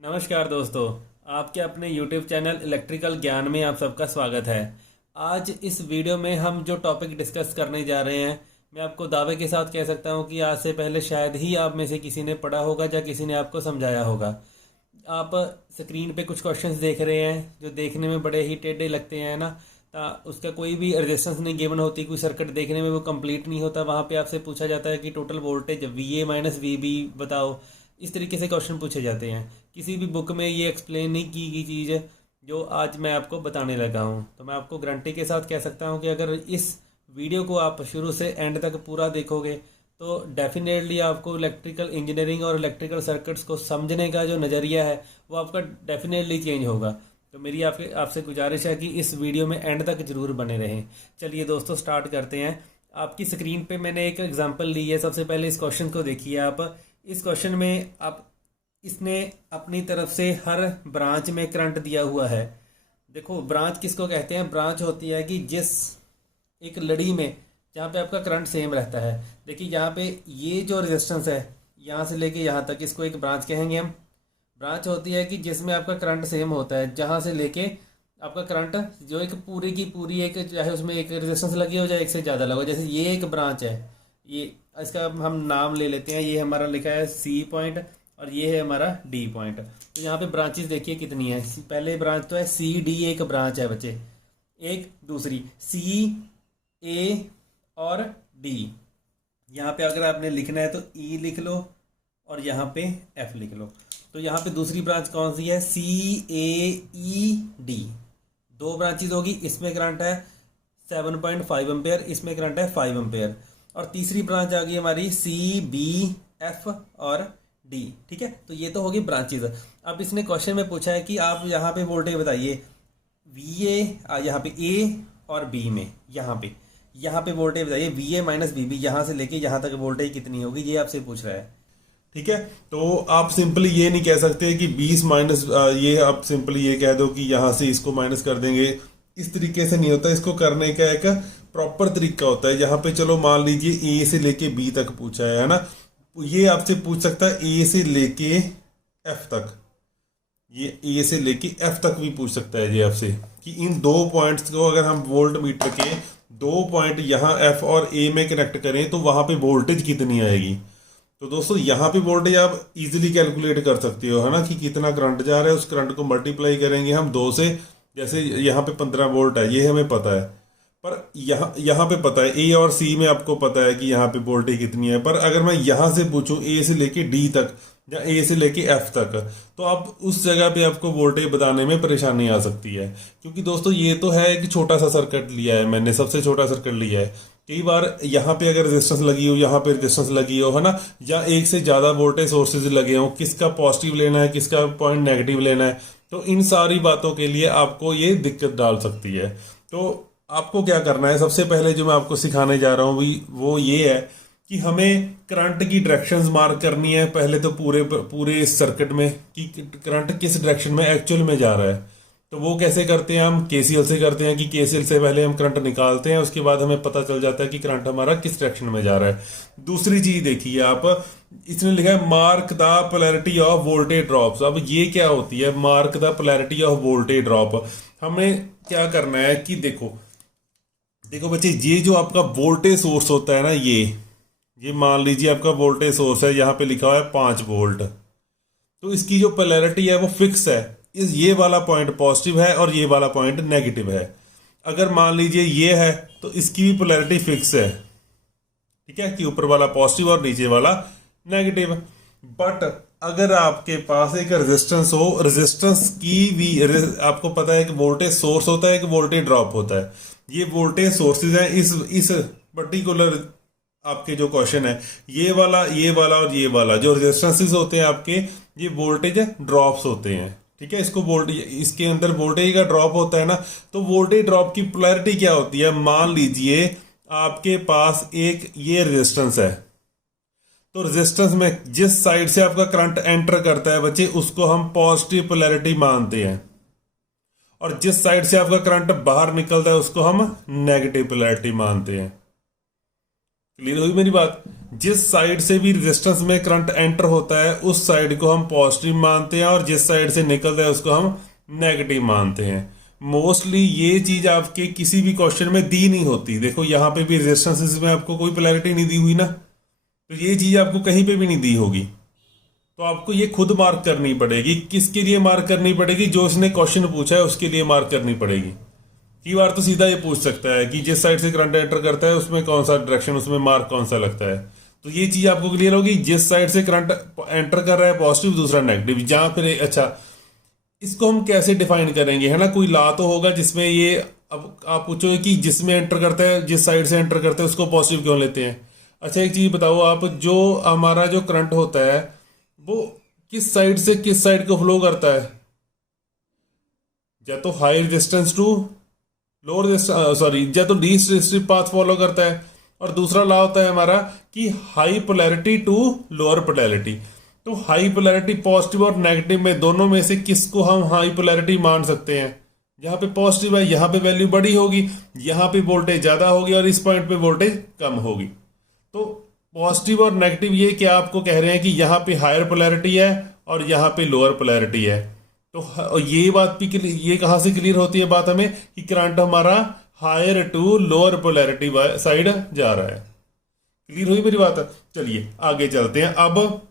नमस्कार दोस्तों। आपके अपने YouTube चैनल इलेक्ट्रिकल ज्ञान में आप सबका स्वागत है। आज इस वीडियो में हम जो टॉपिक डिस्कस करने जा रहे हैं, मैं आपको दावे के साथ कह सकता हूं कि आज से पहले शायद ही आप में से किसी ने पढ़ा होगा या किसी ने आपको समझाया होगा। आप स्क्रीन पे कुछ क्वेश्चंस देख रहे हैं जो देखने में बड़े ही टेढ़े लगते हैं ना। उसका कोई भी रेजिस्टेंस नहीं गिवन होती, कोई सर्किट देखने में वो कंप्लीट नहीं होता। वहाँ पे आपसे पूछा जाता है कि total voltage VA minus VB बताओ। इस तरीके से क्वेश्चन पूछे जाते हैं। किसी भी बुक में ये एक्सप्लेन नहीं की गई चीज़ है जो आज मैं आपको बताने लगा हूँ। तो मैं आपको गारंटी के साथ कह सकता हूँ कि अगर इस वीडियो को आप शुरू से एंड तक पूरा देखोगे तो डेफिनेटली आपको इलेक्ट्रिकल इंजीनियरिंग और इलेक्ट्रिकल सर्किट्स को समझने का जो नज़रिया है वो आपका डेफिनेटली चेंज होगा। तो मेरी आपसे गुजारिश है कि इस वीडियो में एंड तक जरूर बने रहें। चलिए दोस्तों, स्टार्ट करते हैं। आपकी स्क्रीन पे मैंने एक एग्जांपल ली है। सबसे पहले इस क्वेश्चन को देखिए आप। इस क्वेश्चन में आप इसने अपनी तरफ से हर ब्रांच में करंट दिया हुआ है। देखो, ब्रांच किसको कहते हैं? ब्रांच होती है कि जिस एक लड़ी में जहाँ पे आपका करंट सेम रहता है। देखिए यहाँ पे ये जो रेजिस्टेंस है यहाँ से लेके यहाँ तक, इसको एक ब्रांच कहेंगे हम। ब्रांच होती है कि जिसमें आपका करंट सेम होता है, जहाँ से लेके आपका करंट जो एक पूरी की पूरी एक, चाहे उसमें एक रेजिस्टेंस लगी हो जाए एक से ज़्यादा लगा हो। जैसे ये एक ब्रांच है, ये इसका हम नाम ले लेते हैं। ये हमारा लिखा है C पॉइंट और ये है हमारा D पॉइंट। तो यहाँ पे ब्रांचेस देखिए कितनी है। पहले ब्रांच तो है CD, एक ब्रांच है बच्चे। एक दूसरी CA और D। यहाँ पे अगर आपने लिखना है तो E लिख लो और यहाँ पे F लिख लो। तो यहाँ पे दूसरी ब्रांच कौन सी है? CAED। दो ब्रांचेज होगी। इसमें करंट है 7.5 एम्पेयर, इसमें करंट है 5 एम्पेयर। और तीसरी ब्रांच आ गई हमारी CBF और D। ठीक है, तो ये तो होगी ब्रांचेज। अब इसने क्वेश्चन में पूछा है कि आप यहाँ पे वोल्टेज बताइए VA, यहाँ पे A और B में, यहाँ पे वोल्टेज बताइए VA माइनस VB, यहाँ से लेके यहाँ तक वोल्टेज कितनी होगी, ये आपसे पूछ रहा है। ठीक है, तो आप सिंपली ये नहीं कह सकते कि 20 माइनस, ये आप सिंपली ये कह दो कि यहाँ से इसको माइनस कर देंगे। इस तरीके से नहीं होता। इसको करने का एक प्रॉपर तरीका होता है। यहाँ पे चलो मान लीजिए A से लेके B तक पूछा है ना। ये आपसे पूछ सकता है A से लेके F तक, ये A से लेके F तक भी पूछ सकता है ये आपसे कि इन दो पॉइंट्स को अगर हम वोल्ट मीटर के दो पॉइंट यहाँ F और A में कनेक्ट करें तो वहां पे वोल्टेज कितनी आएगी। तो दोस्तों यहाँ पे वोल्टेज आप इजीली कैलकुलेट कर सकते हो, है ना, कि कितना करंट जा रहा है। उस करंट को मल्टीप्लाई करेंगे हम 2 से। जैसे यहाँ पे 15 वोल्ट है, ये हमें पता है। पर यहाँ पे पता है A और C में आपको पता है कि यहाँ पे वोल्टेज कितनी है। पर अगर मैं यहाँ से पूछूं A से लेके D तक या A से लेके F तक, तो आप उस जगह पे आपको वोल्टेज बताने में परेशानी आ सकती है। क्योंकि दोस्तों ये तो है कि छोटा सा सर्किट लिया है मैंने, सबसे छोटा सर्किट लिया है। कई बार यहाँ पे अगर रेजिस्टेंस लगी हो, यहाँ पे रेजिस्टेंस लगी हो, है ना, या एक से ज्यादा वोल्टेज सोर्सेज लगे हो, किसका पॉजिटिव लेना है, किसका पॉइंट नेगेटिव लेना है, तो इन सारी बातों के लिए आपको ये दिक्कत डाल सकती है। तो आपको क्या करना है, सबसे पहले जो मैं आपको सिखाने जा रहा हूँ वो ये है कि हमें करंट की डायरेक्शंस मार्क करनी है। पहले तो पूरे इस सर्किट में कि करंट किस डायरेक्शन में एक्चुअल में जा रहा है। तो वो कैसे करते हैं? हम KCL से करते हैं कि KCL से पहले हम करंट निकालते हैं, उसके बाद हमें पता चल जाता है कि करंट हमारा किस डायरेक्शन में जा रहा है। दूसरी चीज देखिए आप, इसने लिखा है mark the polarity of voltage drops. अब ये क्या होती है mark the polarity of voltage drop? हमें क्या करना है कि देखो बच्चे, ये जो आपका वोल्टेज सोर्स होता है ना, ये मान लीजिए आपका वोल्टेज सोर्स है, यहाँ पे लिखा हुआ है 5 वोल्ट। तो इसकी जो पोलैरिटी है वो फिक्स है। ये वाला पॉइंट पॉजिटिव है और ये वाला पॉइंट नेगेटिव है। अगर मान लीजिए ये है तो इसकी भी पोलैरिटी फिक्स है। ठीक है, कि ऊपर वाला पॉजिटिव और नीचे वाला नेगेटिव। बट अगर आपके पास एक रेजिस्टेंस हो, रेजिस्टेंस की भी आपको पता है कि वोल्टेज सोर्स होता है, एक वोल्टेज ड्रॉप होता है। ये वोल्टेज सोर्सेज हैं इस पर्टिकुलर आपके जो क्वेश्चन है, ये वाला और ये वाला जो रेजिस्टेंसेस होते हैं आपके, ये वोल्टेज ड्रॉप्स होते हैं। ठीक है, इसके अंदर वोल्टेज का ड्रॉप होता है ना। तो वोल्टेज ड्रॉप की पोलैरिटी क्या होती है? मान लीजिए आपके पास एक ये रेजिस्टेंस है, तो रेजिस्टेंस में जिस साइड से आपका करंट एंटर करता है बच्चे, उसको हम पॉजिटिव पोलैरिटी मानते हैं। और जिस साइड से आपका करंट बाहर निकलता है उसको हम नेगेटिव पोलैरिटी मानते हैं। क्लियर हुई मेरी बात? जिस साइड से भी रेजिस्टेंस में करंट एंटर होता है उस साइड को हम पॉजिटिव मानते हैं और जिस साइड से निकलता है उसको हम नेगेटिव मानते हैं। मोस्टली ये चीज आपके किसी भी क्वेश्चन में दी नहीं होती। देखो यहाँ पे भी रेजिस्टेंस में आपको कोई पोलैरिटी नहीं दी हुई ना, तो ये चीज आपको कहीं पे भी नहीं दी होगी। तो आपको ये खुद मार्क करनी पड़ेगी। किसके लिए मार्क करनी पड़ेगी? जो इसने क्वेश्चन पूछा है उसके लिए मार्क करनी पड़ेगी। कई बार तो सीधा ये पूछ सकता है कि जिस साइड से करंट एंटर करता है उसमें कौन सा डायरेक्शन, उसमें मार्क कौन सा लगता है। तो ये चीज आपको क्लियर होगी, जिस साइड से करंट एंटर कर रहा है पॉजिटिव, दूसरा नेगेटिव। जहां फिर अच्छा, इसको हम कैसे डिफाइन करेंगे, है ना? कोई लॉ तो होगा जिसमें ये, अब आप पूछोगे कि जिसमें एंटर करता है, जिस साइड से एंटर करता है उसको पॉजिटिव क्यों लेते हैं। अच्छा एक चीज बताओ आप, जो हमारा जो करंट होता है वो किस साइड से किस साइड को फ्लो करता है? या तो high resistance to lower resistance, sorry, या तो लीस्ट रेजिस्टिव पाथ फॉलो करता है, और दूसरा लॉ होता है हमारा कि high polarity to lower polarity. तो हाई पोलैरिटी पॉजिटिव और नेगेटिव में दोनों में से किसको हम हाई पोलैरिटी मान सकते हैं? जहां पे पॉजिटिव है यहाँ पे वैल्यू बड़ी होगी, यहाँ पे वोल्टेज ज्यादा होगी और इस पॉइंट पे वोल्टेज कम होगी। तो पॉजिटिव और नेगेटिव ये क्या आपको कह रहे हैं कि यहाँ पे हायर पोलैरिटी है और यहाँ पे लोअर पोलैरिटी है। तो ये बात भी ये कहाँ से क्लियर होती है बात हमें कि करंट हमारा higher to lower polarity side जा रहा है। क्लियर हुई मेरी बात? चलिए आगे चलते हैं। अब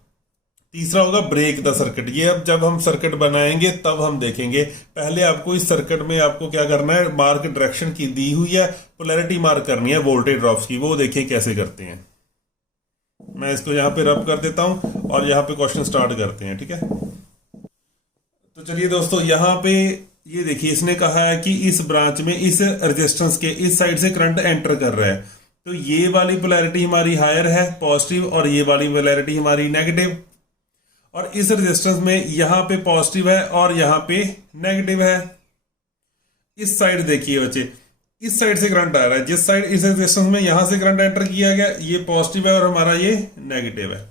तीसरा होगा ब्रेक द सर्किट। ये अब जब हम सर्किट बनाएंगे तब हम देखेंगे। पहले आपको इस सर्किट में आपको क्या करना है, मार्क डायरेक्शन की दी हुई है, पोलैरिटी मार्क करनी है वोल्टेज ड्रॉप्स की। वो देखिए कैसे करते हैं। मैं इसको यहाँ पे रब कर देता हूं और यहाँ पे क्वेश्चन स्टार्ट करते हैं, ठीक है? तो चलिए दोस्तों, यहाँ पे ये देखिए, इसने कहा है कि इस ब्रांच में इस रेजिस्टेंस के इस साइड से करंट एंटर कर रहा है। तो ये वाली पोलैरिटी हमारी हायर है पॉजिटिव और ये वाली पोलैरिटी हमारी नेगेटिव। और इस रेजिस्टेंस में यहाँ पे पॉजिटिव है और यहाँ पे नेगेटिव है। इस साइड देखिए बच्चे, इस साइड से करंट आ रहा है, जिस साइड इस रेजिस्टेंस में यहां से करंट एंटर किया गया ये पॉजिटिव है और हमारा ये नेगेटिव है।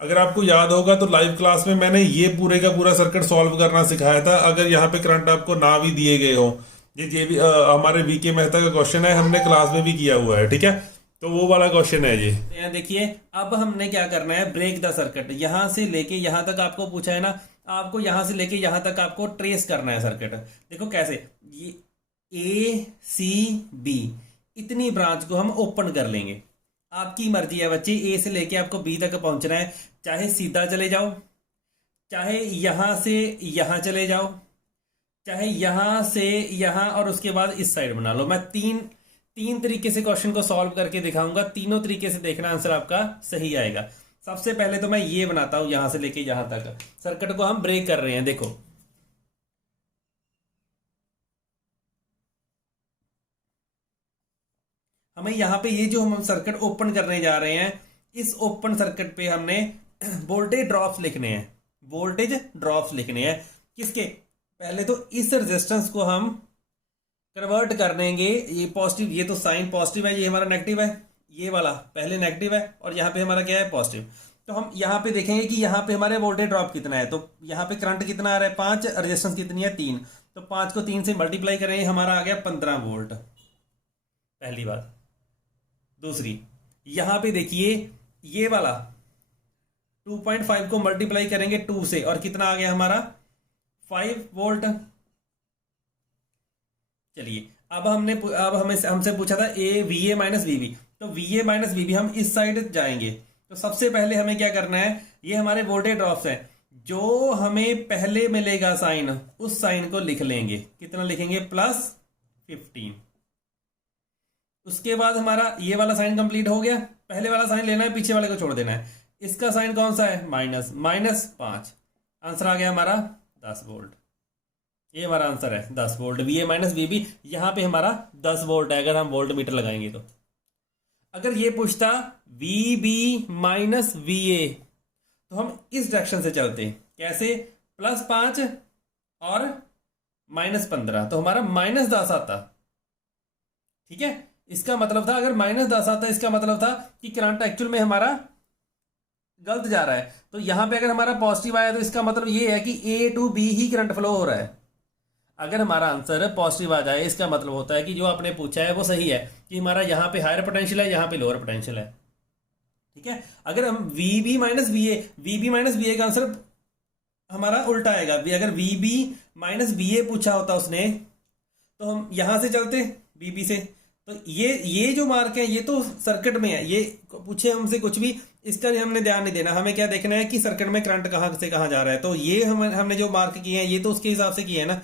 अगर आपको याद होगा तो लाइव क्लास में मैंने ये पूरे का पूरा सर्किट सॉल्व करना सिखाया था। अगर यहाँ पे करंट आपको ना भी दिए गए हो, ये भी हमारे वीके मेहता का क्वेश्चन है, हमने क्लास में भी किया हुआ है, ठीक है? तो वो वाला क्वेश्चन है ये। यहाँ देखिए, अब हमने क्या करना है, ब्रेक द सर्किट। यहां से लेके यहां तक आपको पूछा है ना, आपको यहां से लेके यहां तक आपको ट्रेस करना है सर्किट। देखो कैसे, ये ए सी बी इतनी ब्रांच को हम ओपन कर लेंगे। आपकी मर्जी है बच्चे, ए से लेके आपको बी तक पहुंचना है। चाहे सीधा चले जाओ, चाहे यहां से यहां चले जाओ, चाहे यहां से यहां और उसके बाद इस साइड बना लो। मैं तीन तरीके से क्वेश्चन को सॉल्व करके दिखाऊंगा। तीनों तरीके से देखना, आंसर आपका सही आएगा। सबसे पहले तो मैं ये बनाता हूं, यहां से लेके यहां तक सर्किट को हम ब्रेक कर रहे हैं। देखो हमें यहाँ पे ये जो हम सर्किट ओपन करने जा रहे हैं, इस ओपन सर्किट पे हमने वोल्टेज ड्रॉप्स लिखने हैं। वोल्टेज ड्रॉप्स लिखने हैं किसके? पहले तो इस रेजिस्टेंस को हम कन्वर्ट कर देंगे। ये पॉजिटिव, ये तो साइन पॉजिटिव है, ये हमारा नेगेटिव है, ये वाला पहले नेगेटिव है और यहाँ पे हमारा क्या है, पॉजिटिव। तो हम यहाँ पे देखेंगे कि यहाँ पे हमारे वोल्टेज ड्रॉप कितना है। तो यहाँ पे करंट कितना आ रहा है, 5, रेजिस्टेंस कितनी है, 3। तो 5 को 3 से मल्टीप्लाई करेंगे, हमारा आ गया 15 वोल्ट। पहली बात। दूसरी, यहां पे देखिए ये वाला 2.5 को मल्टीप्लाई करेंगे 2 से और कितना आ गया हमारा, 5 वोल्ट। चलिए अब हमें हमसे पूछा था ए वी ए माइनस वीबी। तो वी ए माइनस वीबी हम इस साइड जाएंगे। तो सबसे पहले हमें क्या करना है, ये हमारे वोल्टेज ड्रॉप्स हैं, जो हमें पहले मिलेगा साइन, उस साइन को लिख लेंगे। कितना लिखेंगे, +15। उसके बाद हमारा ये वाला साइन कंप्लीट हो गया। पहले वाला साइन लेना है, पीछे वाले को छोड़ देना है। इसका साइन कौन सा है, -5। आंसर आ गया हमारा 10 वोल्ट। ये हमारा आंसर है 10 volt. V A minus V B, यहां पे हमारा 10 वोल्ट है अगर हम वोल्ट मीटर लगाएंगे तो। अगर ये पूछता V B minus V A, तो हम इस डायरेक्शन से चलते। कैसे, +5 और -15, तो हमारा -10 आता। ठीक है, इसका मतलब था अगर -10 आता, इसका मतलब था कि करंट एक्चुअल में हमारा गलत जा रहा है। तो यहां पे अगर हमारा पॉजिटिव आया तो इसका मतलब ये है कि ए टू बी ही करंट फ्लो हो रहा है। अगर हमारा आंसर पॉजिटिव आ जाए, इसका मतलब होता है कि जो आपने पूछा है वो सही है, कि हमारा यहाँ पे हायर पोटेंशियल है, यहाँ पे लोअर पोटेंशियल है। ठीक है। अगर हम वीबी माइनस वीए का आंसर हमारा उल्टा आएगा। अगर वीबी माइनस वीए पूछा होता उसने तो हम यहां से चलते बीबी से। तो ये जो मार्क है ये तो सर्किट में है, ये पूछे हमसे कुछ भी इसका हमने ध्यान नहीं देना। हमें क्या देखना है कि सर्किट में करंट कहां से कहां जा रहा है। तो ये हमने जो मार्क किए हैं ये तो उसके हिसाब से किए हैं ना,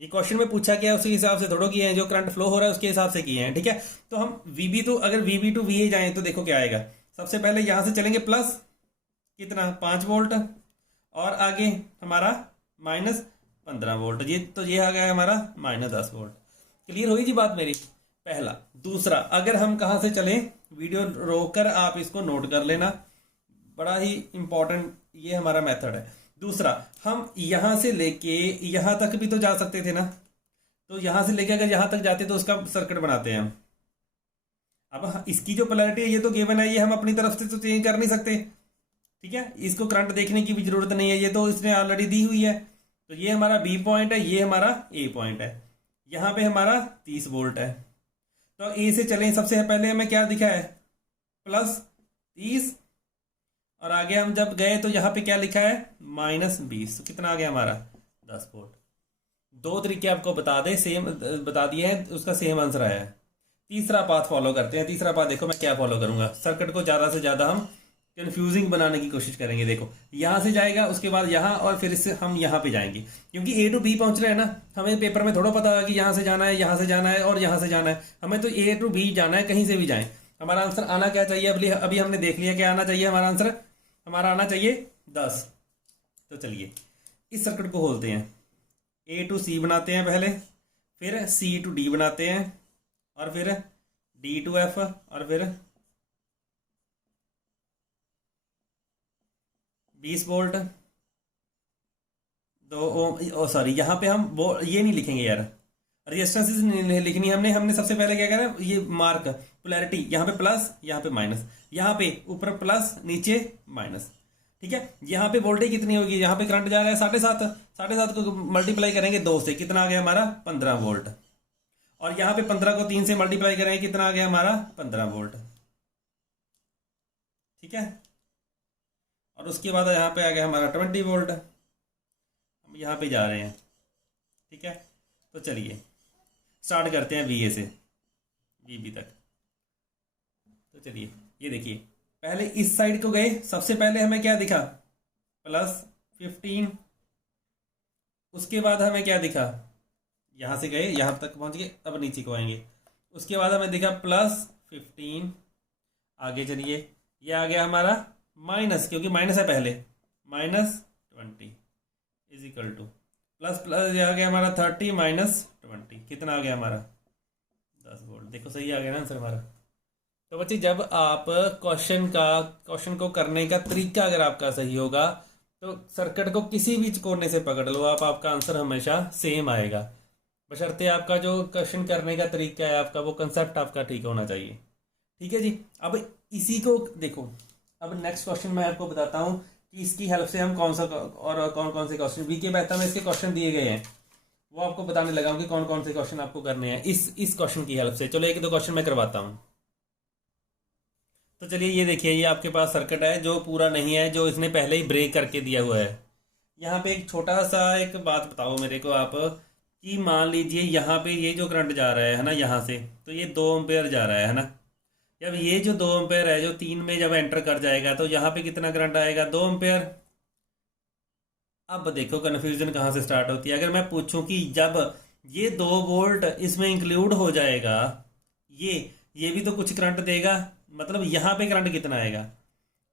ये क्वेश्चन में पूछा गया उसके हिसाब से थोड़ा किए हैं, जो करंट फ्लो हो रहा है उसके हिसाब से किए हैं। ठीक है, तो हम वीबी तो अगर वीबी टू वीए जाए तो देखो क्या आएगा। सबसे पहले यहां से चलेंगे प्लस कितना 5 वोल्ट और आगे हमारा माइनस 15 वोल्ट, ये तो ये आ गया हमारा माइनस 10 वोल्ट। क्लियर हुई जी बात मेरी, पहला। दूसरा, अगर हम कहां से चलें, वीडियो रोककर आप इसको नोट कर लेना, बड़ा ही इंपॉर्टेंट ये हमारा मेथड है। दूसरा, हम यहां से लेके यहां तक भी तो जा सकते थे ना, तो यहां से लेके अगर यहां तक जाते तो उसका सर्किट बनाते हैं हम। अब इसकी जो पोलैरिटी है ये तो गिवन है, ये हम अपनी तरफ से तो चेंज कर नहीं सकते। ठीक है, इसको करंट देखने की भी जरूरत नहीं है, ये तो इसने ऑलरेडी दी हुई है। तो ये हमारा बी पॉइंट है, ये हमारा ए पॉइंट है, यहां पे हमारा 30 वोल्ट है। तो ए से चलें, सबसे पहले हमें क्या दिखा है प्लस 30 और आगे हम जब गए तो यहां पे क्या लिखा है माइनस 20। तो कितना आ गया हमारा 10 वोल्ट। दो तरीके आपको बता दिए हैं, उसका सेम आंसर आया है। तीसरा पाथ फॉलो करते हैं। तीसरा पाथ देखो मैं क्या फॉलो करूंगा, सर्किट को ज्यादा से ज्यादा हम कंफ्यूजिंग बनाने की कोशिश करेंगे। देखो यहां से जाएगा, उसके बाद यहां, और फिर इससे हम यहां पे जाएंगे, क्योंकि ए टू बी पहुंच रहे हैं ना। हमें पेपर में थोड़ा पता है कि यहां से जाना है, यहां से जाना है और यहां से जाना है। हमें तो ए टू बी जाना है, कहीं से भी जाए। हमारा आंसर आना क्या चाहिए, अभी हमने देख लिया क्या आना चाहिए। हमारा आंसर हमारा आना चाहिए 10। तो चलिए इस सर्किट को खोलते हैं। ए टू सी बनाते हैं पहले, फिर सी टू डी बनाते हैं, और फिर डी टू एफ, और फिर 20 वोल्ट 2 ओम। सॉरी, यहाँ पे हम वो ये नहीं लिखेंगे यार, रेजिस्टेंस नहीं लिखनी हमने सबसे पहले क्या करना है, ये मार्क पोलैरिटी, यहाँ पे प्लस यहाँ पे माइनस, यहाँ पे ऊपर प्लस नीचे माइनस। ठीक है, यहाँ पे वोल्टेज कितनी होगी, यहाँ पे करंट जा रहा है 7.5 को मल्टीप्लाई करेंगे 2 से, कितना आ गया हमारा 15 वोल्ट। और यहाँ पे 15 को 3 से मल्टीप्लाई करेंगे, कितना आ गया हमारा 15 वोल्ट। ठीक है, और उसके बाद यहाँ पे आ गया हमारा 20 वोल्ट। हम यहाँ पे जा रहे हैं। ठीक है, तो चलिए स्टार्ट करते हैं वीए से वीबी तक। तो चलिए ये देखिए, पहले इस साइड को गए, सबसे पहले हमें क्या दिखा प्लस 15। उसके बाद हमें क्या दिखा, यहां से गए यहां तक पहुंच गए, अब नीचे को आएंगे। उसके बाद हमें दिखा प्लस 15। आगे चलिए, ये आ गया हमारा माइनस, क्योंकि माइनस है पहले, minus 20 is equal two plus plus, ये आ गया हमारा 30 माइनस 20, कितना आ गया हमारा 10 वोल्ट। देखो सही आ गया ना आंसर हमारा। तो बच्चे, जब आप क्वेश्चन को करने का तरीका अगर आपका सही होगा तो सर्किट को किसी भी कोने से पकड़ लो आपका आंसर हमेशा सेम आएगा, बशर्ते आपका जो क्वेश्चन करने का तरीका है, आपका वो कंसेप्ट आपका ठीक होना चाहिए। ठीक है जी, अब इसी को देखो, अब नेक्स्ट क्वेश्चन मैं आपको बताता हूँ कि इसकी हेल्प से हम कौन कौन से क्वेश्चन वीके बहता में इसके क्वेश्चन दिए गए हैं, वो आपको बताने लगा हूँ कि कौन कौन से क्वेश्चन आपको करने हैं इस क्वेश्चन की हेल्प से। चलो 1-2 क्वेश्चन मैं करवाता हूँ। तो चलिए ये देखिए, ये आपके पास सर्किट है जो पूरा नहीं है, जो इसने पहले ही ब्रेक करके दिया हुआ है। यहाँ पे एक छोटा सा एक बात बताओ मेरे को आप, कि मान लीजिए यहाँ पे ये जो करंट जा रहा है ना यहाँ से, तो ये 2 एम्पेयर जा रहा है ना। जब ये जो 2 एम्पेयर है जो 3 में जब एंटर कर जाएगा तो यहाँ पे कितना करंट आएगा 2 एम्पेयर। अब देखो कन्फ्यूजन कहाँ से स्टार्ट होती है। अगर मैं पूछूं कि जब ये 2 वोल्ट इसमें इंक्लूड हो जाएगा, ये भी तो कुछ करंट देगा, मतलब यहाँ पे करंट कितना आएगा।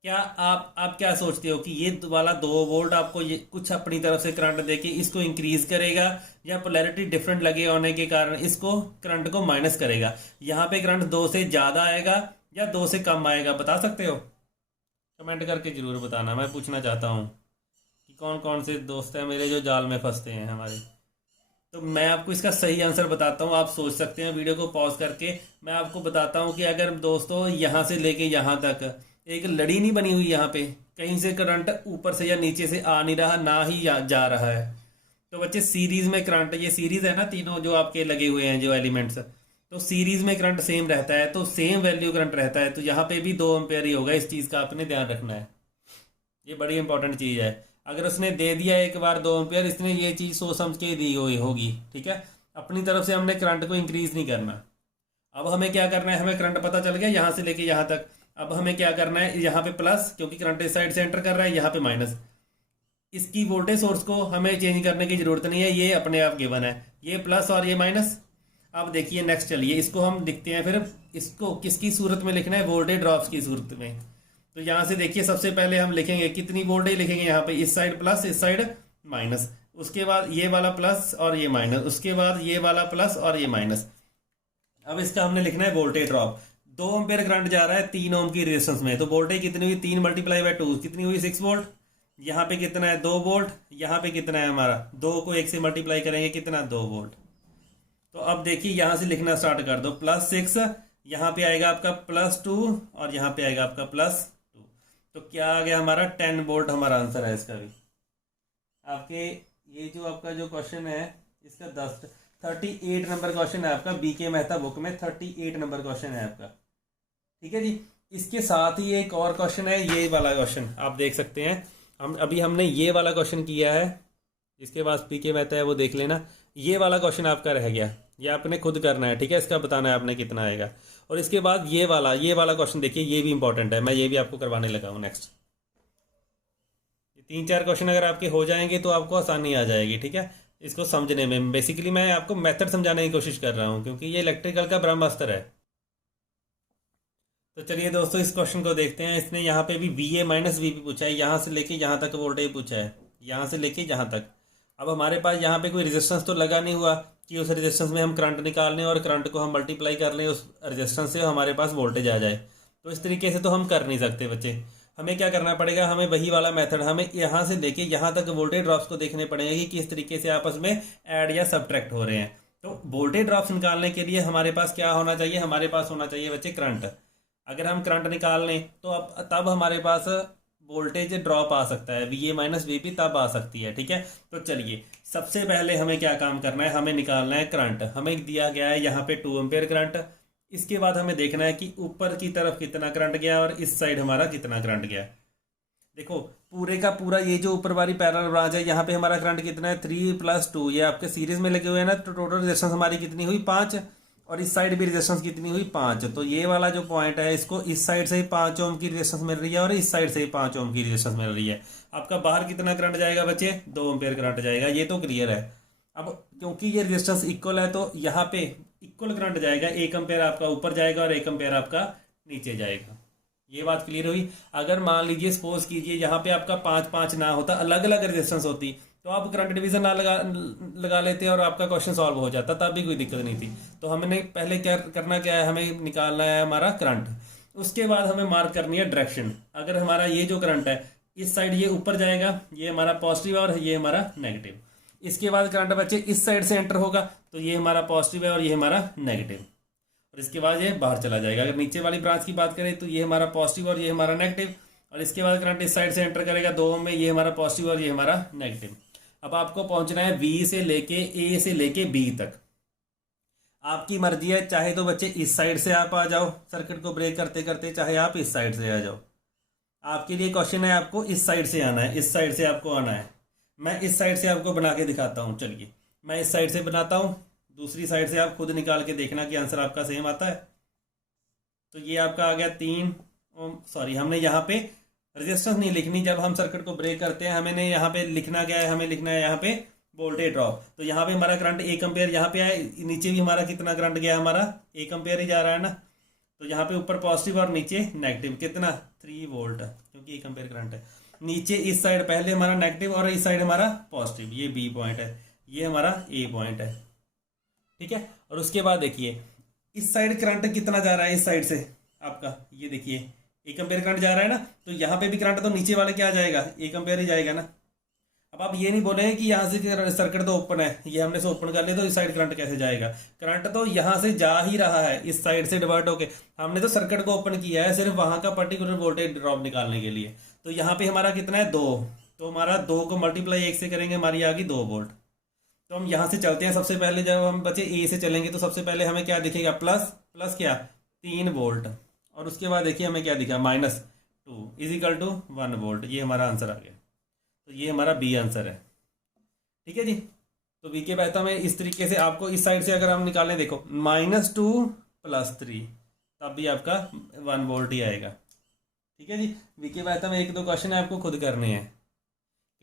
क्या आप क्या सोचते हो कि ये वाला 2 वोल्ट आपको ये कुछ अपनी तरफ से करंट देके इसको इंक्रीज करेगा, या पोलैरिटी डिफरेंट लगे होने के कारण इसको करंट को माइनस करेगा। यहाँ पे करंट 2 से ज्यादा आएगा या 2 से कम आएगा, बता सकते हो? कमेंट करके जरूर बताना। मैं पूछना चाहता हूँ कि कौन कौन से दोस्त हैं मेरे जो जाल में फंसते हैं हमारे। तो मैं आपको इसका सही आंसर बताता हूँ, आप सोच सकते हैं वीडियो को पॉज करके। मैं आपको बताता हूँ कि अगर दोस्तों यहाँ से लेके यहाँ तक एक लड़ी नहीं बनी हुई, यहाँ पे कहीं से करंट ऊपर से या नीचे से आ नहीं रहा, ना ही जा रहा है, तो बच्चे सीरीज में करंट, ये सीरीज है ना तीनों जो आपके लगे हुए हैं जो एलिमेंट्स, तो सीरीज में करंट सेम रहता है तो सेम वैल्यू करंट रहता है, तो यहाँ पे भी 2 एम्पेयर ही होगा। इस चीज़ का आपने ध्यान रखना है, ये बड़ी इंपॉर्टेंट चीज़ है। अगर उसने दे दिया एक बार 2 एम्पेयर, इसने ये चीज़ सोच समझ के दी हुई होगी, ठीक है। अपनी तरफ से हमने करंट को इंक्रीज नहीं करना। अब हमें क्या करना है, हमें करंट पता चल गया यहाँ से लेके यहाँ तक। अब हमें क्या करना है, यहाँ पे प्लस, क्योंकि करंट इस साइड से एंटर कर रहा है, यहाँ पे माइनस। इसकी वोल्टेज सोर्स को हमें चेंज करने की जरूरत नहीं है, ये अपने आप गिवन है, ये प्लस और ये माइनस। अब देखिए नेक्स्ट चलिए, इसको हम लिखते हैं फिर, इसको किसकी सूरत में लिखना है, वोल्टेज ड्रॉप्स की सूरत में। तो यहाँ से देखिए सबसे पहले हम लिखेंगे कितनी वोल्टेज लिखेंगे, यहाँ पे इस साइड प्लस इस साइड माइनस, उसके बाद ये वाला प्लस और ये माइनस, उसके बाद ये वाला प्लस और ये माइनस। अब इसका हमने लिखना है वोल्टेज ड्रॉप। 2 एम्पेयर करंट जा रहा है 3 ओम की रेजिस्टेंस में, तो वोल्टेज कितनी हुई, 3 मल्टीप्लाई बाय 2 कितनी हुई, 6 वोल्ट। यहाँ पे कितना है, 2 वोल्ट। यहाँ पे कितना है हमारा, 2 को 1 से मल्टीप्लाई करेंगे कितना, 2 वोल्ट। तो अब देखिए यहाँ से लिखना स्टार्ट कर दो, +6, यहाँ पे आएगा आपका +2 और यहाँ पे आएगा आपका +2। तो क्या आ गया हमारा, 10 वोल्ट हमारा आंसर है इसका भी। आपके ये जो आपका जो क्वेश्चन है इसका 38 नंबर क्वेश्चन है आपका, BK मेहता बुक में 38 नंबर क्वेश्चन है आपका, ठीक है जी। इसके साथ ही एक और क्वेश्चन है, ये वाला क्वेश्चन आप देख सकते हैं। हमने ये वाला क्वेश्चन किया है, इसके पास BK मेहता है वो देख लेना। ये वाला क्वेश्चन आपका रह गया, ये आपने खुद करना है, ठीक है। इसका बताना है आपने कितना आएगा। और इसके बाद ये वाला क्वेश्चन देखिए, ये भी इंपॉर्टेंट है, मैं ये भी आपको करवाने लगा हूँ नेक्स्ट। 3-4 क्वेश्चन अगर आपके हो जाएंगे तो आपको आसानी आ जाएगी, ठीक है, इसको समझने में। बेसिकली मैं आपको मेथड समझाने की कोशिश कर रहा हूँ, क्योंकि ये इलेक्ट्रिकल का ब्रह्मास्त्र है। तो चलिए दोस्तों इस क्वेश्चन को देखते हैं। इसने यहाँ पे भी VA माइनस VB पूछा है, यहाँ से लेके यहाँ तक वोल्टेज पूछा है, यहाँ से लेके यहाँ तक। अब हमारे पास यहाँ पे कोई रेजिस्टेंस तो लगा नहीं हुआ कि उस रेजिस्टेंस में हम करंट निकाल लें और करंट को हम मल्टीप्लाई कर लें उस रेजिस्टेंस से, हमारे पास वोल्टेज आ जाए। तो इस तरीके से तो हम कर नहीं सकते बच्चे। हमें क्या करना पड़ेगा, हमें वही वाला मेथड, हमें यहाँ से लेके यहाँ तक वोल्टेज ड्रॉप्स को देखने पड़ेंगे कि किस तरीके से आपस में ऐड या सब्ट्रैक्ट हो रहे हैं। तो वोल्टेज ड्रॉप्स निकालने के लिए हमारे पास क्या होना चाहिए, हमारे पास होना चाहिए बच्चे करंट। अगर हम करंट निकाल लें तो अब तब हमारे पास वोल्टेज ड्रॉप आ सकता है, VA माइनस VB तब आ सकती है, ठीक है। तो चलिए सबसे पहले हमें क्या काम करना है, हमें निकालना है करंट। हमें दिया गया है यहाँ पे 2 एम्पेयर करंट। इसके बाद हमें देखना है कि ऊपर की तरफ कितना करंट गया और इस साइड हमारा कितना करंट गया। देखो पूरे का पूरा ये जो ऊपर वाली पैरेलल ब्रांच है, यहाँ पे हमारा करंट कितना है, 3 + 2, ये आपके सीरीज में लगे हुए हैं ना। तो टोटल रेजिस्टेंस हमारी कितनी हुई, 5, और इस साइड भी रेजिस्टेंस कितनी हुई, 5। तो ये वाला जो पॉइंट है, इसको इस साइड से ही 5 ओम की रेजिस्टेंस मिल रही है और इस साइड से ही 5 ओम की रेजिस्टेंस मिल रही है। आपका बाहर कितना करंट जाएगा बच्चे, 2 एम्पेयर करंट जाएगा, ये तो क्लियर है। अब क्योंकि ये रेजिस्टेंस इक्वल है तो यहाँ पे इक्वल करंट जाएगा, 1 एम्पेयर आपका ऊपर जाएगा और 1 एम्पेयर आपका नीचे जाएगा। ये बात क्लियर हुई। अगर मान लीजिए सपोज कीजिए यहाँ पे आपका 5-5 ना होता, अलग अलग रेजिस्टेंस होती, तो आप करंट डिवीजन ना लगा लेते और आपका क्वेश्चन सॉल्व हो जाता, तब भी कोई दिक्कत नहीं थी। तो हमने पहले क्या करना, क्या है, हमें निकालना है हमारा करंट। उसके बाद हमें मार्क करनी है डायरेक्शन। अगर हमारा ये जो करंट है इस साइड ये ऊपर जाएगा, ये हमारा पॉजिटिव है और ये हमारा नेगेटिव। इसके बाद करंट बच्चे इस साइड से एंटर होगा, तो ये हमारा पॉजिटिव है और ये हमारा नेगेटिव, और इसके बाद ये बाहर चला जाएगा। अगर नीचे वाली ब्रांच की बात करें तो ये हमारा पॉजिटिव और ये हमारा नेगेटिव, और इसके बाद करंट इस साइड से एंटर करेगा 2 ओम में, ये हमारा पॉजिटिव और ये हमारा नेगेटिव। अब आपको पहुंचना है V से लेके A से लेके B तक। आपकी मर्जी है, चाहे तो बच्चे इस साइड से आप आ जाओ सर्किट को ब्रेक करते करते, चाहे आप इस साइड से आ जाओ। आपके लिए क्वेश्चन है, आपको इस साइड से आना है, इस साइड से आपको आना है। मैं इस साइड से आपको बना के दिखाता हूँ। चलिए मैं इस साइड से बनाता हूँ, दूसरी साइड से आप खुद निकाल के देखना कि आंसर आपका सेम आता है। तो ये आपका आ गया 3 ओम। सॉरी, हमने यहाँ पे रेजिस्टेंस नहीं लिखनी, जब हम सर्किट को ब्रेक करते हैं हमें यहाँ पे लिखना क्या है, हमें लिखना है यहाँ पे वोल्टेज ड्रॉप। तो यहाँ पे हमारा करंट 1 एम्पेयर यहाँ पे आया, नीचे भी हमारा कितना करंट गया, हमारा 1 एम्पेयर ही जा रहा है ना। तो यहाँ पे ऊपर पॉजिटिव और नीचे नेगेटिव, कितना 3 वोल्ट, क्योंकि 1 एम्पेयर करंट है। नीचे इस साइड पहले हमारा नेगेटिव और इस साइड हमारा पॉजिटिव, ये B पॉइंट है, ये हमारा A पॉइंट है, ठीक है। और उसके बाद देखिए इस साइड करंट कितना जा रहा है, इस साइड से आपका ये देखिए 1 एम्पेयर करंट जा रहा है ना। तो यहाँ पे भी करंट तो नीचे वाले क्या जाएगा, 1 एम्पेयर ही जाएगा ना। अब आप ये नहीं बोलेंगे कि यहाँ से सर्किट तो ओपन है, ये हमने से ओपन कर लिया तो इस साइड करंट कैसे जाएगा। करंट तो यहाँ से जा ही रहा है, इस साइड से डिवर्ट होके। हमने तो सर्किट को ओपन किया है सिर्फ वहां का पर्टिकुलर वोल्टेज ड्रॉप निकालने के लिए। तो यहाँ पे हमारा कितना है 2, तो हमारा 2 को मल्टीप्लाई 1 से करेंगे, हमारी आ गई 2 वोल्ट। तो हम यहाँ से चलते हैं। सबसे पहले जब हम बच्चे ए से चलेंगे तो सबसे पहले हमें क्या दिखेगा, प्लस प्लस क्या 3 वोल्ट, और उसके बाद देखिए हमें क्या दिखा -2 इजिकल टू 1 वोल्ट। ये हमारा आंसर आ गया। तो ये हमारा बी आंसर है। ठीक है जी। तो वी के बहता में इस तरीके से आपको इस साइड से अगर हम निकालें, देखो -2 + 3, तब भी आपका 1 वोल्ट ही आएगा। ठीक है जी। वी के बहता में 1-2 क्वेश्चन आपको खुद करने हैं।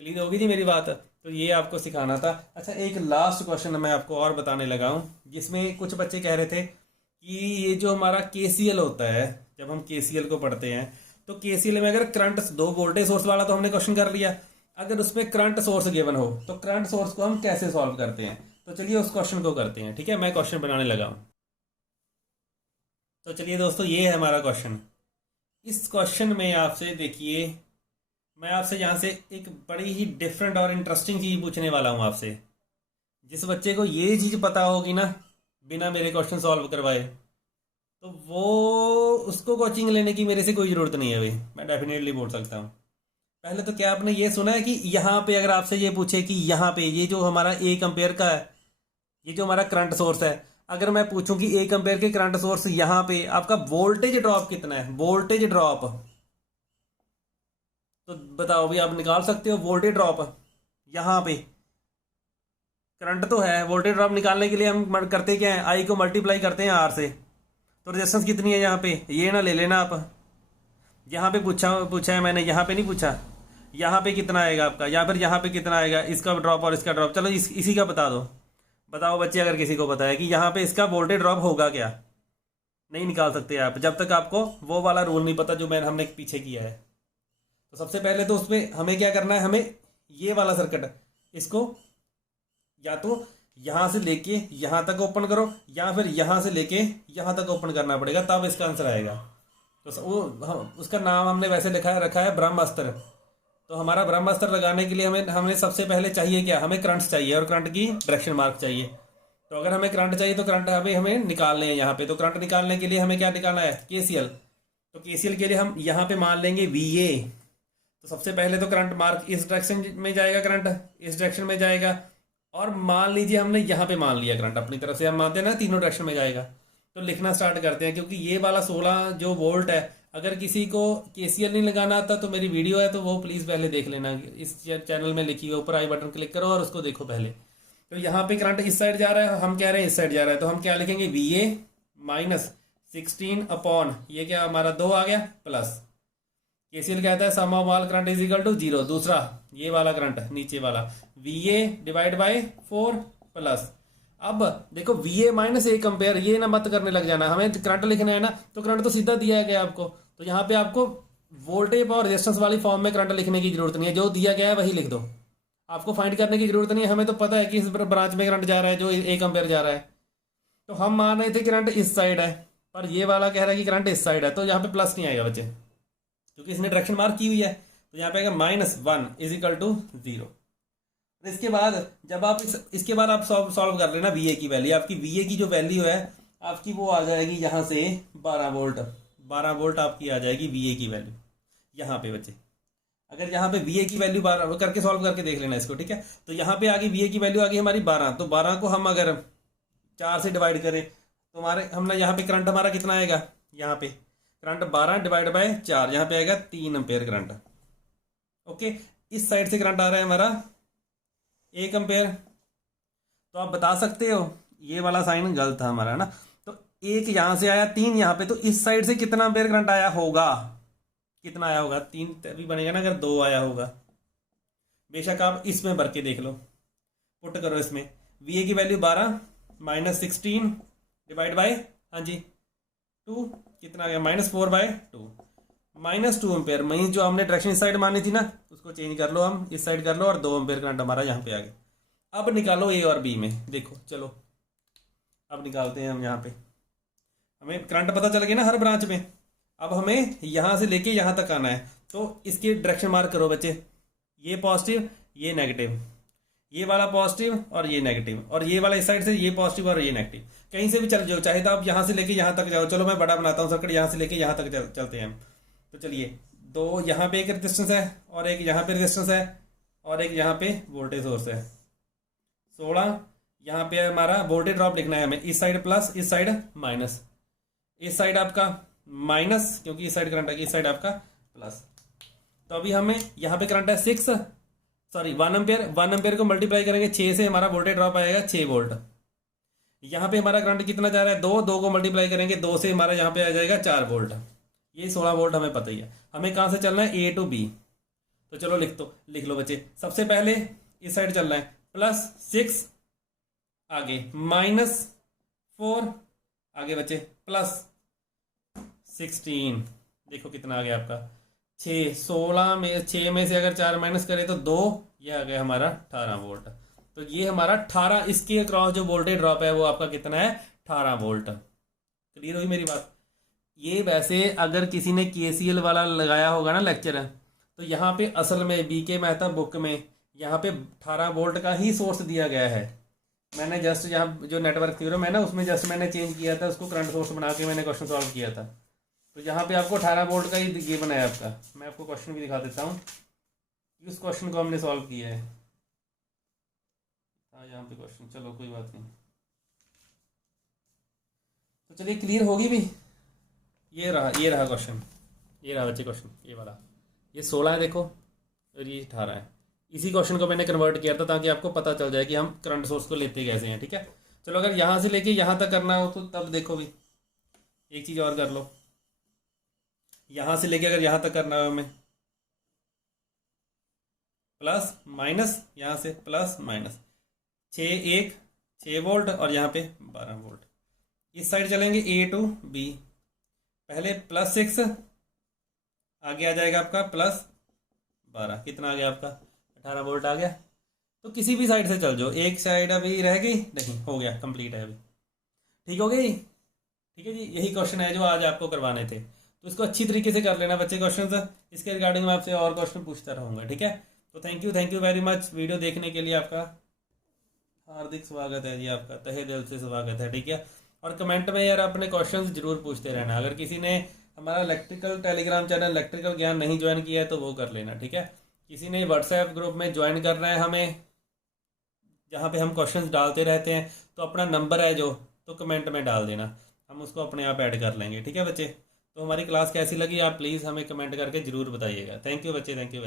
क्लियर होगी जी मेरी बात। तो ये आपको सिखाना था। अच्छा, एक लास्ट क्वेश्चन मैं आपको और बताने लगा हूँ, जिसमें कुछ बच्चे कह रहे थे कि ये जो हमारा केसीएल होता है, जब हम केसीएल को पढ़ते हैं तो केसीएल में अगर करंट 2 वोल्टेज सोर्स वाला तो हमने क्वेश्चन कर लिया, अगर उसमें करंट सोर्स गिवन हो तो करंट सोर्स को हम कैसे सॉल्व करते हैं। तो चलिए उस क्वेश्चन को करते हैं। ठीक है, मैं क्वेश्चन बनाने लगा हूँ। तो चलिए दोस्तों, ये है हमारा क्वेश्चन। इस क्वेश्चन में आपसे देखिए, मैं आपसे यहाँ से एक बड़ी ही डिफरेंट और इंटरेस्टिंग चीज़ पूछने वाला हूँ आपसे। जिस बच्चे को ये चीज़ पता होगी ना बिना मेरे क्वेश्चन सॉल्व करवाए, तो वो उसको कोचिंग लेने की मेरे से कोई ज़रूरत नहीं है भाई, मैं डेफिनेटली बोल सकता हूँ। पहले तो क्या आपने ये सुना है कि यहाँ पे अगर आपसे ये पूछे कि यहाँ पे ये जो हमारा 1 एम्पेयर का है, ये जो हमारा करंट सोर्स है, अगर मैं पूछूं कि 1 एम्पेयर के करंट सोर्स यहाँ पे आपका वोल्टेज ड्रॉप कितना है, वोल्टेज ड्रॉप, तो बताओ भी, आप निकाल सकते हो वोल्टेज ड्रॉप। यहाँ पे करंट तो है, वोल्टेज ड्रॉप निकालने के लिए हम करते क्या है, आई को मल्टीप्लाई करते हैं आर से। तो रेजिस्टेंस कितनी है यहाँ पे, ये ना ले लेना आप। यहाँ पे पूछा है मैंने, यहाँ पे नहीं पूछा। यहाँ पे कितना आएगा आपका, या फिर यहाँ पे कितना आएगा, इसका ड्रॉप और इसका ड्रॉप। चलो इसी का बता दो। बताओ बच्चे, अगर किसी को पता है कि यहाँ पे इसका वोल्टेज ड्रॉप होगा क्या। नहीं निकाल सकते आप जब तक आपको वो वाला रूल नहीं पता जो हमने पीछे किया है। तो सबसे पहले तो उसमें हमें क्या करना है, हमें ये वाला सर्किट, इसको या तो यहाँ से लेके यहाँ तक ओपन करो, या फिर यहाँ से लेके यहाँ तक ओपन करना पड़ेगा, तब इसका आंसर आएगा। तो उसका नाम हमने वैसे रखा है ब्रह्मास्त्र। तो हमारा ब्रह्मास्त्र लगाने के लिए हमें सबसे पहले चाहिए क्या, हमें करंट्स चाहिए और करंट की डायरेक्शन मार्क चाहिए। तो अगर हमें करंट चाहिए तो करंट हमें निकालने हैं यहाँ पे। तो करंट निकालने के लिए हमें क्या निकालना है, केसीएल। तो केसीएल के लिए हम यहाँ पे मान लेंगे वीए। तो सबसे पहले तो करंट मार्क इस डायरेक्शन में जाएगा, करंट इस डायरेक्शन में जाएगा, और मान लीजिए हमने यहाँ पे मान लिया करंट अपनी तरफ से, हम मानते हैं ना तीनों डायरेक्शन में जाएगा। तो लिखना स्टार्ट करते हैं, क्योंकि ये वाला 16 जो वोल्ट है, अगर किसी को केसीएल नहीं लगाना आता तो मेरी वीडियो है तो वो प्लीज़ पहले देख लेना। इस चैनल में लिखी है, ऊपर आई बटन क्लिक करो और उसको देखो पहले। तो यहाँ पे करंट इस साइड जा रहा है, हम कह रहे हैं इस साइड जा रहा है, तो हम क्या लिखेंगे, VA -16 अपॉन ये क्या हमारा 2 आ गया, प्लस केसीएल कहता है sum of all current is equal to 0। दूसरा ये वाला करंट नीचे वाला VA डिवाइड बाय 4 प्लस, अब देखो VA -1 एम्पेयर, ये ना मत करने लग जाना, हमें करंट लिखना है ना, तो करंट तो सीधा दिया गया आपको। तो यहाँ पे आपको वोल्टेज और रेजिस्टेंस वाली फॉर्म में करंट लिखने की जरूरत नहीं है, जो दिया गया है वही लिख दो। आपको फाइंड करने की जरूरत नहीं है, हमें तो पता है कि इस ब्रांच में करंट जा रहा है जो 1 एम्पेयर जा रहा है। तो हम मान रहे थे करंट इस साइड है, पर ये वाला कह रहा है कि करंट इस साइड है, तो यहाँ पे प्लस नहीं आएगा बच्चे, क्योंकि इसने डायरेक्शन मार्क की हुई है। तो यहाँ पे आएगा -1 इज इक्वल टू 0। इसके बाद जब आप इसके बाद आप सॉल्व कर लेना VA की वैल्यू। आपकी VA की जो वैल्यू है आपकी वो आ जाएगी यहाँ से 12 वोल्ट। 12 वोल्ट आपकी आ जाएगी VA की वैल्यू यहाँ पे बच्चे। अगर यहाँ पे VA की वैल्यू 12 करके सॉल्व करके देख लेना इसको, ठीक है। तो यहाँ पे आगे VA की वैल्यू आ गई हमारी 12। तो 12 को हम अगर 4 से डिवाइड करें तो हमारे हमने यहाँ पे करंट हमारा कितना आएगा, यहाँ पे करंट 12 डिवाइड बाय 4, यहाँ पे आएगा 3 एम्पेयर करंट। ओके, इस साइड से करंट आ रहा है हमारा 1 एम्पेयर। तो आप बता सकते हो ये वाला साइन गलत था हमारा, है ना। तो 1 यहाँ से आया, 3 यहाँ पे, तो इस साइड से कितना एम्पेयर करंट आया होगा, कितना आया होगा, 3 तभी बनेगा ना अगर 2 आया होगा। बेशक आप इसमें भर के देख लो, पुट करो इसमें। VA की वैल्यू 12 -16 डिवाइड बाय, हाँ जी 2, कितना आ गया, -4/2, -2 एम्पेयर। वहीं जो हमने डायरेक्शन इस साइड मानी थी ना, उसको चेंज कर लो, हम इस साइड कर लो, और 2 एम्पेयर करंट हमारा यहाँ पे आ गया। अब निकालो A और B में, देखो चलो अब निकालते हैं हम। यहाँ पे हमें करंट पता चल गया ना हर ब्रांच में। अब हमें यहाँ से लेके यहाँ तक आना है, तो इसकी डायरेक्शन मार्क करो बच्चे। ये पॉजिटिव, ये नेगेटिव, ये वाला पॉजिटिव और ये नेगेटिव, और ये वाला इस साइड से ये पॉजिटिव और ये नेगेटिव। कहीं से भी चल जाओ, चाहे तो आप यहाँ से लेके यहाँ तक जाओ। चलो मैं बड़ा बनाता हूँ सर्किट, यहाँ से लेके यहाँ तक चलते हैं हम। तो चलिए, 2 यहाँ पे एक रेजिस्टेंस है, और एक यहाँ पे रेजिस्टेंस है, और एक यहाँ पे वोल्टेज सोर्स है। 16, यहाँ पे हमारा वोल्टेज ड्रॉप लिखना है हमें, इस साइड प्लस इस साइड माइनस, इस साइड आपका माइनस क्योंकि इस साइड करंट है, इस साइड आपका प्लस। तो अभी हमें यहाँ पे करंट है 1 एम्पियर, 1 एम्पियर को मल्टीप्लाई करेंगे 6 से, हमारा वोल्टेज ड्रॉप आएगा 6 वोल्ट। यहाँ पे हमारा करंट कितना जा रहा है 2 को मल्टीप्लाई करेंगे 2 से, हमारा यहाँ पे आ जाएगा 4 वोल्ट। ये 16 वोल्ट हमें पता ही है। हमें कहाँ से चलना है, A to B। तो चलो लिख लो बच्चे। सबसे पहले इस साइड चलना है, +6 आगे -4 आगे बच्चे +16। देखो कितना आ गया आपका 6, 16 में 6 में से अगर 4 माइनस करें तो 2, ये आ गया हमारा 18 वोल्ट। तो ये हमारा 18, इसके अक्रॉस जो वोल्टेज ड्रॉप है वो आपका कितना है 18 वोल्ट। क्लियर हुई मेरी बात। ये वैसे अगर किसी ने KCL वाला लगाया होगा ना लेक्चर, तो यहाँ पे असल में BK मेहता बुक में यहाँ पे 18 वोल्ट का ही सोर्स दिया गया है। मैंने जस्ट यहाँ जो नेटवर्क थ्योरम में ना उसमें जस्ट मैंने चेंज किया था, उसको करंट सोर्स बना के मैंने क्वेश्चन सॉल्व किया था। तो यहाँ पे आपको 18 वोल्ट का ही ये बनाया आपका। मैं आपको क्वेश्चन भी दिखा देता हूँ, उस क्वेश्चन को हमने सॉल्व किया है। हाँ यहाँ पे क्वेश्चन, चलो कोई बात नहीं। तो चलिए क्लियर होगी भी। ये रहा क्वेश्चन, ये रहा बच्चे क्वेश्चन, ये वाला। ये 16 है देखो, और ये 18 है। इसी क्वेश्चन को मैंने कन्वर्ट किया था ताकि आपको पता चल जाए कि हम करंट सोर्स को लेते कैसे हैं। ठीक है, चलो अगर यहाँ से लेके यहाँ तक करना हो तो तब देखो भी, एक चीज़ और कर लो। यहाँ से लेके अगर यहाँ तक करना हो हमें, प्लस माइनस, यहाँ से प्लस माइनस 6 वोल्ट और यहाँ पे 12 वोल्ट। इस साइड चलेंगे A to B, पहले +6 आगे आ जाएगा आपका +12। कितना आ गया आपका 18 वोल्ट आ गया। तो किसी भी साइड से चल जाओ, एक साइड अभी रह गई नहीं, हो गया कंप्लीट है अभी। ठीक हो गई। ठीक है जी, यही क्वेश्चन है जो आज आपको करवाने थे, तो इसको अच्छी तरीके से कर लेना बच्चे क्वेश्चन। इसके रिगार्डिंग मैं आपसे और क्वेश्चन पूछता रहूँगा। ठीक है, तो thank you very much. Video देखने के लिए आपका हार्दिक स्वागत है जी, आपका तहे दिल से स्वागत है। ठीक है, और कमेंट में यार अपने क्वेश्चंस जरूर पूछते रहना। अगर किसी ने हमारा इलेक्ट्रिकल टेलीग्राम चैनल इलेक्ट्रिकल ज्ञान नहीं ज्वाइन किया है तो वो कर लेना। ठीक है, किसी ने व्हाट्सएप ग्रुप में ज्वाइन करना है हमें, जहाँ पे हम क्वेश्चंस डालते रहते हैं, तो अपना नंबर है जो, तो कमेंट में डाल देना, हम उसको अपने आप ऐड कर लेंगे। ठीक है बच्चे, तो हमारी क्लास कैसी लगी आप प्लीज़ हमें कमेंट करके ज़रूर बताइएगा। थैंक यू बच्चे, थैंक यू।